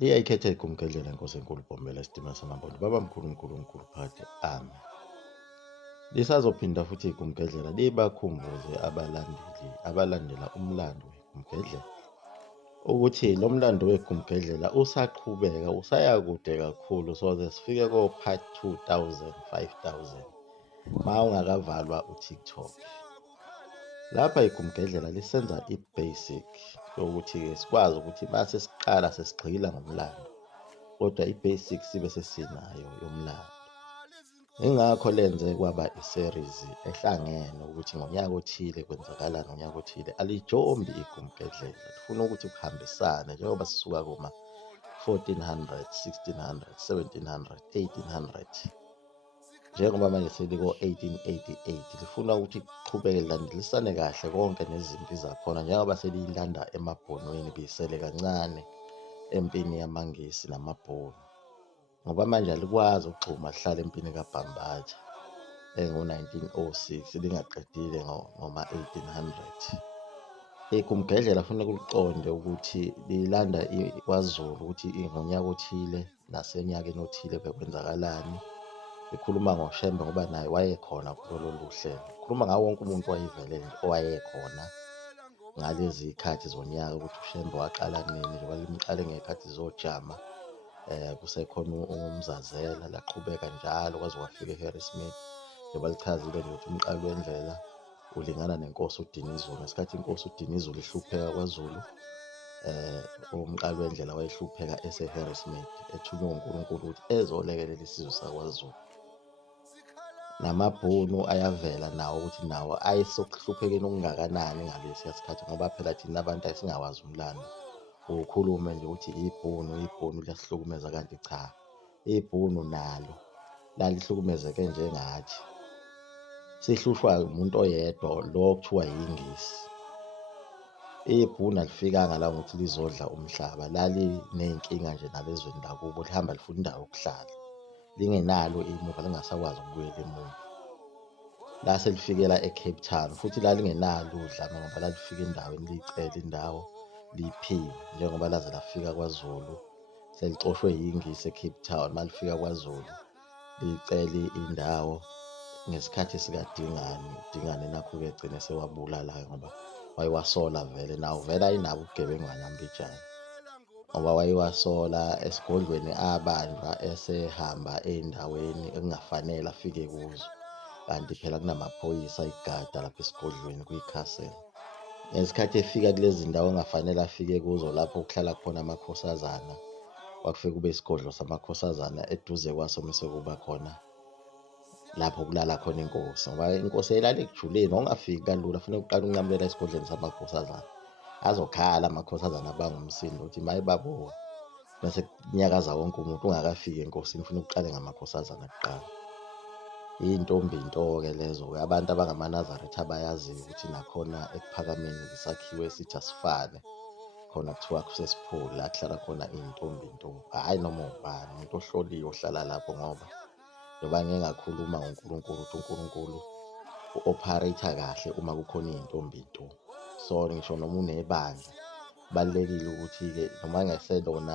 Liyayikhetha igumgedlela Nkosi enkulu Bombela isitima samabonde baba mkhulu uNkulunkulu phakathi amen. Lisazophinda futhi igumgedlela libakhumbuze abalandela umlando wegumgedlela ukuthi lo mlando wegumgedlela usaqhubeka usaya kude kakhulu soze sifike ko-part 2000 5000 ma ungakavalwa uTikTok. Lapha igumgedlela lisenza i-basic yokuthi-ke sikwazi ukuthi mase siqala sesigxila ngomlando kodwa i-basic sibe sesinayo yomlando. Ingakho lenze kwaba i-series ehlangene ukuthi ngonyaka othile kwenzakalani ngonyaka othile. Alijombi igumgedlela, lifuna ukuthi kuhambisane njengoba sisuka kuma 1400, 1600, 1700, 1800 njengoba manje seliko-1888 lifuna ukuthi kuqhubeke lilandelisane kahle konke nezimpi zakhona njengoba seliyilanda emabhonweni biyisele kancane empini yamaNgisi namabhunu ngoba manje alikwazi ukugxuma lihlala empini kaBhambatha ngo-1906 lingaqedile ngoma-1800. Igumgedlela kufanele kuliqonde ukuthi lilanda kwaZulu ukuthi ngonyaka othile nasenyakeni othile bekwenzakalani. Likhuluma ngoShembe ngoba naye wayekhona kulolu hlelo. Likhuluma ngawo wonke umuntu owayekhona ngalezi khathi zonyaka ukuthi uShembe waqala nini njengoba limqale ngey'khathi zoJama. Kusekhona uMzazela laqhubeka njalo kwaze kwafika eHarrismith njengoba lichazile nje ukuthi umqali wendlela ulingana nenkosi uDinizulu. Ngesikhathi inkosi uDinizulu ihlupheka kwaZulu, umqali wendlela wayehlupheka eseHarrismith ethunywe uNkulunkulu ukuthi ezolekelela isizwe sakwaZulu. Namabhunu ayavela nawo ukuthi nawo ayesekuhluphekeni okungakanani ngalesiya sikhathi ngoba phela thina abantu asingawazi umlando. Ukhulume nje ukuthi ibhunu liyasihlukumeza kanti cha, ibhunu nalo lalihlukumezeke njengathi. Sihlushwa umuntu oyedwa lo okuthiwa yingisi. Ibhunu alifikanga la ngokuthi lizodla umhlaba, laliney'nkinga nje nabezweni lakubo, lihamba lifuna indawo yokuhlala lingenalo imuva, lingasakwazi ukubuyela emuva. Lase lifikela eCape Town futhi lalingenalo udlame ngoba lalifika endaweni liyicela indawo liphiwe njengoba laze lafika kwaZulu selixoshwe yingisi eCape Town. Malifika kwaZulu licele indawo ngesikhathi sikaDingani. uDingani nakhu-ke egcine sewabulala-ke ngoba wayewasola vele nawo vele ayinabo ubugebengu nganyambijana ngoba wayewasola esigodlweni abanjwa esehamba ey'ndaweni ekungafanele afike kuzo kanti phela kunamaphoyisa ayigada lapha esigodlweni kwi-castle. Ngesikhathi efika kulezi ndawo engafanele afike kuzo lapho kuhlala khona amakhosazana, kwakufike kube isigodlo samakhosazana eduze kwaso mase kuba khona lapho kulala khona inkosi ngoba inkosi eyayilala ekujuleni wawungafiki kalula, kufanele uqale unqamulela esigodlweni samakhosazana azokhala amakhosazana abangumsindo ukuthi mayebabo bese kunyakaza wonke umuntu ungakafiki enkosini ufuna uqale ngamakhosazana kuqala. Iy'ntombi-ke lezo-ke abantu abangamaNazaretha abayaziyo ukuthi nakhona ekuphakameni isakhiwo esithi asifane khona kuthiwa kusesipholi la kuhlala khona iy'ntombi, hhayi noma ubani umuntu ohloliwe ohlala lapho ngoba njengoba ngike ngakhuluma ngoNkulunkulu ukuthi uNkulunkulu u-operate-a kahle uma kukhona iy'ntombi . So ngisho noma unebandla kubalulekile ukuthi-ke noma ngeselona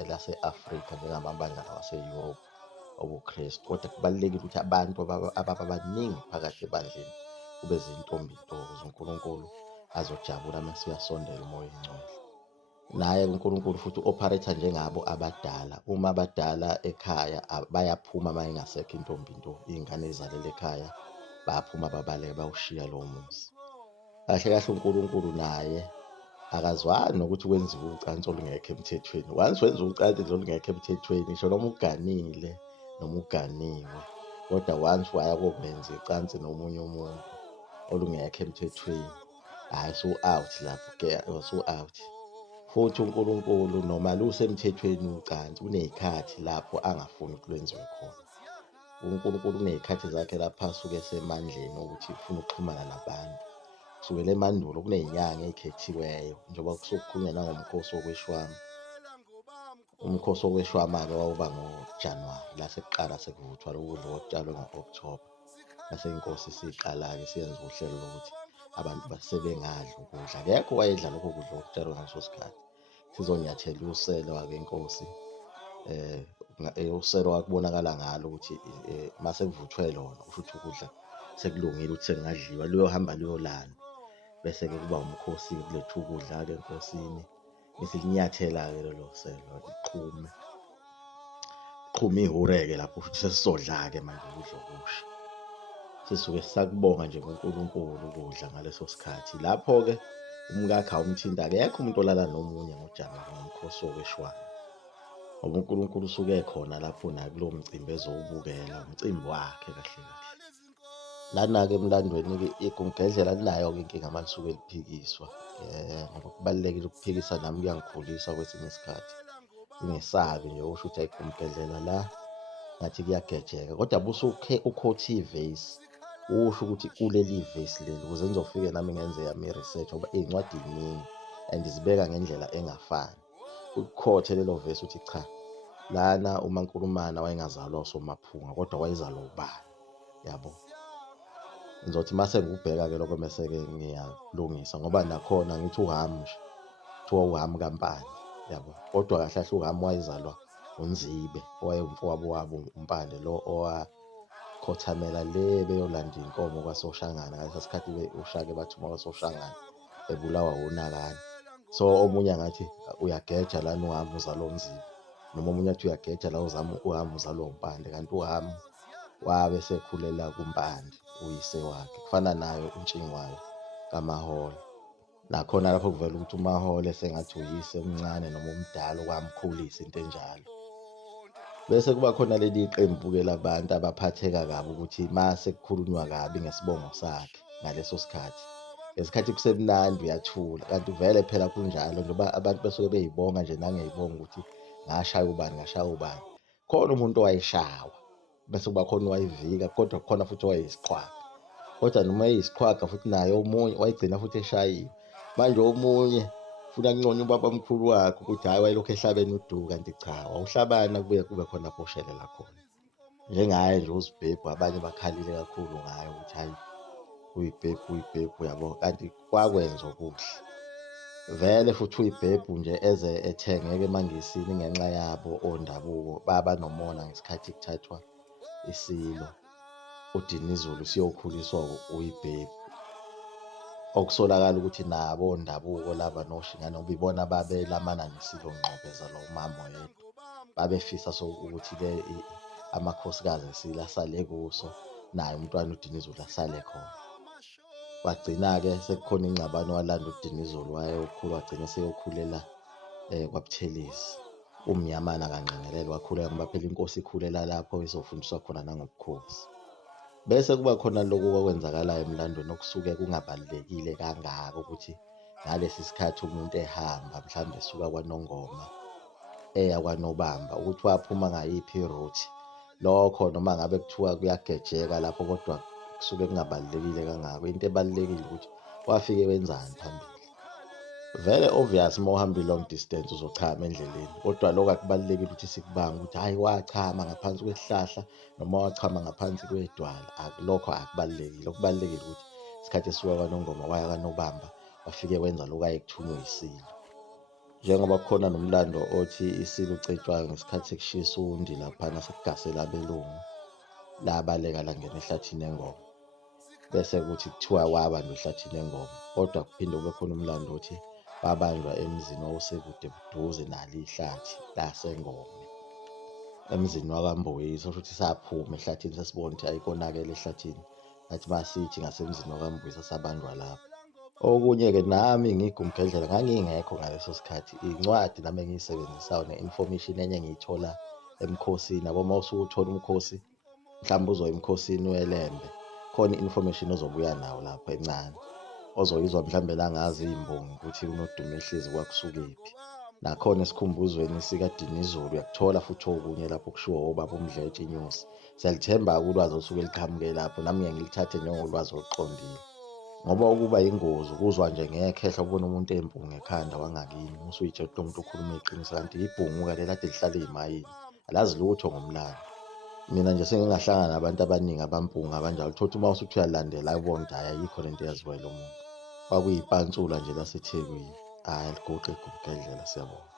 elase-Afrika njengamabandla lawase-Europe obuKrestu, kodwa kubalulekile ukuthi abantu ababaningi phakathi ebandleni kube zintombi ukuze uNkulunkulu azojabula mase uyasondela umoya engcwele. Naye uNkulunkulu futhi u-operate-a njengabo abadala. Uma abadala ekhaya bayaphuma uma ingasekho intombi iy'ngane ey'zalelwa ekhaya bayaphuma babaleke bawushiya lowo muzi. Kahle kahle uNkulunkulu naye akazwani nokuthi kwenziwe ucansi olungekho emthethweni. Once wenza ucansi nje olungekho emthethweni ngisho noma uganile noma uganiwe kodwa once waya komenza icansi nomunye umuntu olungekho emthethweni, hhayi usu-out lapho-ke, usu-out. Futhi uNkulunkulu noma lusemthethweni ucansi uney'khathi lapho angafuni ukuthi lwenziwe khona. uNkulunkulu uney'khathi zakhe lapho asuke esemandleni ukuthi ufuna ukuxhumana nabantu. Kusukela emandulo kuney'nyanga ey'khethiweyo njengoba kusuke kukhulunywa nangomkhosi wokweshwama. Umkhosi wokweshwama-ke wawuba ngoJanuwari la sekuqala sekuvuthwa lokudla okutshalwe ngo-October. Bese inkosi isiqala-ke isiyenza uhlelo lokuthi abantu basebengadli ukudla. Akekho owayedla lokho kudla okutshalwe ngaleso sikhathi. sizonyathela uselo-ke inkosi. Uselo wakubonakala ngalo ukuthi mase kuvuthwe lona kusho ukuthi ukudla sekulungile ukuthi sengadliwa, luyohamba luyolandwa. Bese-ke kuba umkhosi-ke kulethwa ukudla-ke enkosini, bese linyathela-ke lelo selo liqhume ihhure-ke lapho futhi sesizodla-ke manje ukudla okusha. Sisuke sisakubonga nje kuNkulunkulu ukudla ngaleso sikhathi. Lapho-ke umkakhe awumthinta, akekho umuntu olala nomunye ngoJanuwari ngomkhosi wokweshwama, ngoba uNkulunkulu usuke ekhona lapho naye kulowo mcimbi ezowubukela, umcimbi wakhe kahle kahle. Lana-ke emlandweni-ke igumgedlela linayo-ke inkinga uma lisuke liphikiswa, ngoba kubalulekile ukuphikisa, nami kuyangikhulisa kwesinye isikhathi. Ungesabi nje usho ukuthi igumgedlela la ngathi kuyagejeka, kodwa buse ukhotha ivesi, usho ukuthi kuleli vesi leli, ukuze ngizofike nami ngenze yami i-research, ngoba iy'ncwadi ziningi and zibeka ngendlela engafani. Ukhothe lelo vesi uthi cha, lana uMaNkulumane wayengazalwa uSomaphunga kodwa wayezalwa ubani, yabo. Ngizothi mase ngikubheka-ke lokho mese-ke ngiyakulungisa, ngoba nakhona ngithi uHamu nje kuthiwa uHamu kaMpande, yabo. Kodwa kahle kahle uHamu wayezalwa uNzibe, owayewumfowabo wabo uMpande, lo owakhothamela le beyolanda iy'nkomo kwaSoshangane. Ngaleso sikhathi uShaka bathuma kwaSoshangane bebulawa oNakane. So omunye angathi uyageja lana uHamu uzalwa uNzibe, noma omunye athi uyageja la uHamu uzalwa uMpande, kanti uHamu wabe sekhulela kuMpande uyise wakhe, kufana nayo uNtshingwayo kaMaholo. Nakhona lapho kuvela ukuthi uMaholo sengathi uyise omncane noma omdala okwamkhulisa into enjalo. Bese kuba khona leli qembu-ke labantu abaphatheka kabi ukuthi mase kukhulunywa kabi ngesibongo sakhe ngaleso sikhathi. Ngesikhathi kusemnandi uyathula, kanti vele phela kunjalo njengoba abantu besuke bey'bonga nje nangey'bongo ukuthi ngashaya ubani ngashaya ubani. Khona umuntu owayeshawa, bese kuba khona owayevika, kodwa kukhona futhi owayeyisiqhwaga. Kodwa noma eyisiqhwaga futhi naye omunye wayegcina futhi eshayiwe. Manje omunye funa kunconywa ubabamkhulu wakhe ukuthi hhayi wayelokhu ehlabene uduku, kanti cha, wawuhlabana kubuye kube khona lapho oshelela khona. Njengaye nje uZibhebhu, abanye bakhalile kakhulu ngayo ukuthi hhayi uyibhebhu, yabo, kanti kwakwenzwa okuhle. Vele futhi uyibhebhu nje eze ethengeke emangisini ngenxa yabo ondabuko baba nomona ngesikhathi kuthathwa isilo uDinizulu siyokhuliswa uyibhebhu. Okusolakala ukuthi nabo ondabuko laba noShingane ngoba ibona babelamana nesilo Ngqobeza lo mama yedwa, babefisa ukuthi amakhosikazi esilo asale kuso, naye umntwana uDinizulu asale khona. Wagcina-ke sekukhona ingxabano walanda uDinizulu wayeyokhula, wagcina seyokhulela kwaButhelezi. Umnyamana kaNgqengelele wakhulela ngoba phela inkosi ikhulela lapho izofundiswa khona nangobukhosi. Bese kuba khona lokhu okwenzakalayo emlandweni okusuke kungabalulekile kangako ukuthi ngalesi sikhathi umuntu ehamba mhlawumbe esuka kwaNongoma eya kwaNobamba ukuthi waphuma ngayiphi iroute. Lokho noma ngabe kuthiwa kuyagejeka lapho, kodwa kusuke kungabalulekile kangako. Into ebalulekile ukuthi wafike wenzani phambili. Vele obvious uma uhamba i-long distance uzochama endleleni, kodwa lokho akubalulekile ukuthi sikubange ukuthi hhayi wachama ngaphansi kwesihlahla noma wachama ngaphansi kwedwala. Lokho akubalulekile. Okubalulekile ukuthi isikhathi esuka kwaNongoma waya kwaNobamba wafike wenza lokhu ayekuthunywe yisilo. Njengoba kukhona nomlando othi isilo ucetshwayo ngesikhathi sekushisa undi laphana sekugasela abelungu, labaleka langena ehlathini engoma, bese kuthi kuthiwa wabanjwa ehlathini engoma. Kodwa kuphinde kube khona umlando othi wabanjwa emzini owawusekude buduze nalo ihlathi lasengoma, emzini wakaMboyisa. Kusho ukuthi saphuma ehlathini sesibona ukuthi ayikonakele ehlathini, ngathi masithi ngasemzini wakaMboyisa sabanjwa lapho. Okunye-ke nami ngigumgedlela ngangingekho ngaleso sikhathi. Iy'ncwadi nami engiyisebenzisayo ne-information enye engiyithola emkhosini, yabo. Uma usuke uthola umkhosi, mhlawumbe uzoya emkhosini weLembe, khona i-information ozobuya nawo lapho encane, ozoyizwa mhlawumbe nangazi iy'mbongi ukuthi uNodumehlezi kwakusukephi. Nakhona esikhumbuzweni sikaDinizulu uyakuthola futhi okunye lapho kushiwo obaba uMdletshe inyosi. Siyalithemba-ke ulwazi olusuke liqhamuke lapho, nami ngeke ngilithathe njengolwazi oluqondile, ngoba ukuba yingozi ukuzwa nje ngekhehla ubona umuntu ey'mpunga ekhanda wangakini, usuyitshela ukuthi lo muntu ukhuluma iqiniso, kanti ibhungu-ke leli kade lihlala ey'mayini, alazi lutho ngomlando. Mina nje sengingahlangana nabantu abaningi abampunga abanjalo, thothi uma usuthi uyalandela ubona ukuthi hhayi ayikho lento eyaziwayo lo muntu. Kwakuyipantsula nje laseThekwini. Hhayi, aliguqe igumgedlela, siyabonga.